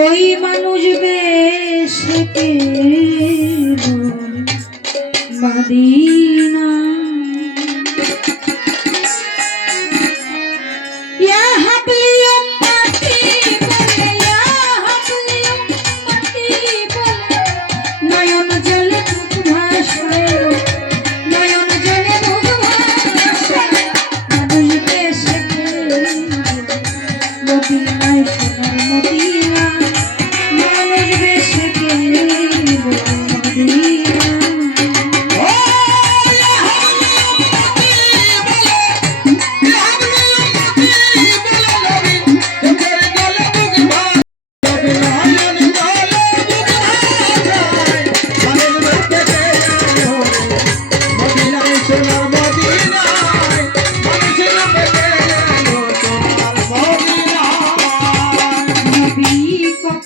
ওই মানুষ বেশকে মদিনা ইয়া হাবলি উম্মতি বলে ইয়া হাবলি উম্মতি বলে নয়ন জলে মুখ ভাসায় নয়ন জলে মুখ ভাসায় মানুষ বেশকে মদিনায় সোনার মদিনা মানুষ বেশকে মদিনা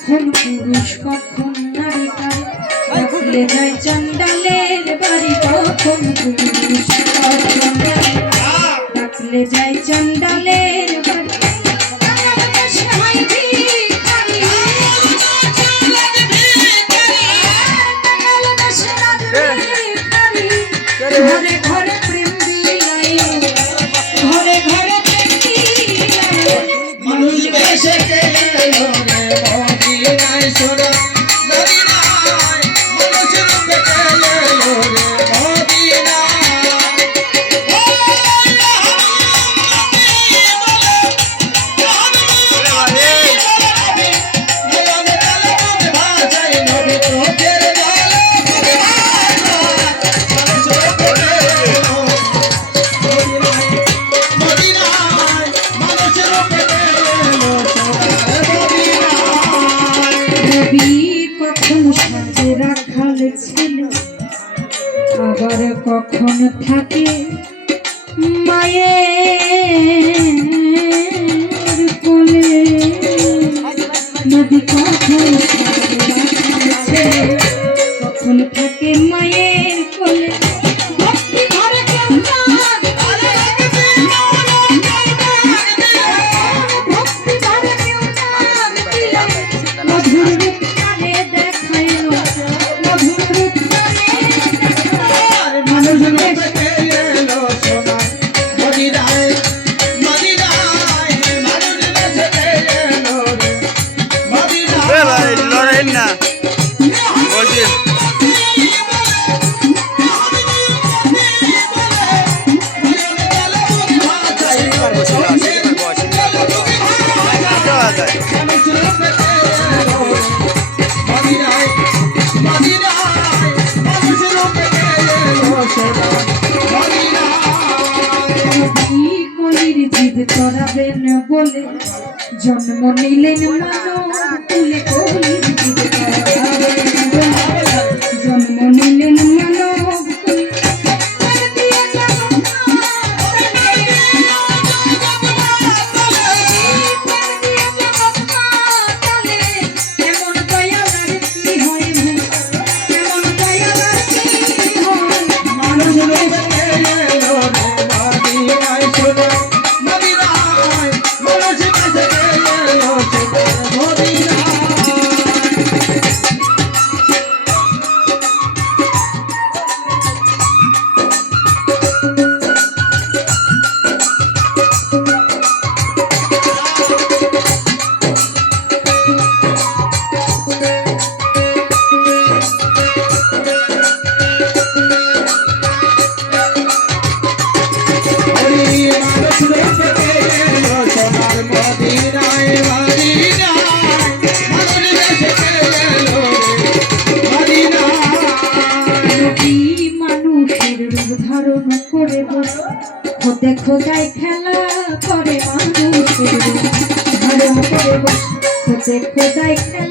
কখন পুরুষ কখন নারী ডাকলে যায় চন্ডালের বাড়ি কখন পুরুষ কখন নারী ডাকলে যায় চন্ডালের বাড়ি ঘরে ঘরে প্রেম দিলাই ঘরে ঘরে প্রেম দিলাই মানুষ বেশে কখন সাজে রাখাল ছিল আবার কখন থাকে মায়ের কোলে নদী কখন সাজে রাখাল ছিল কখন থাকে মায়ের কোলে ভক্তি ঘরে কেউ ভক্তি ঘরে কেউ মধুর করাবেন বলে জন্ম নিলেন মানব তুলে কলির জীব করাবেন জন্ম নিলেন মানব ধারণ করে বসে খোদায় খেলা করে মানুষের ধারণ করে বসে খোদায় খেলা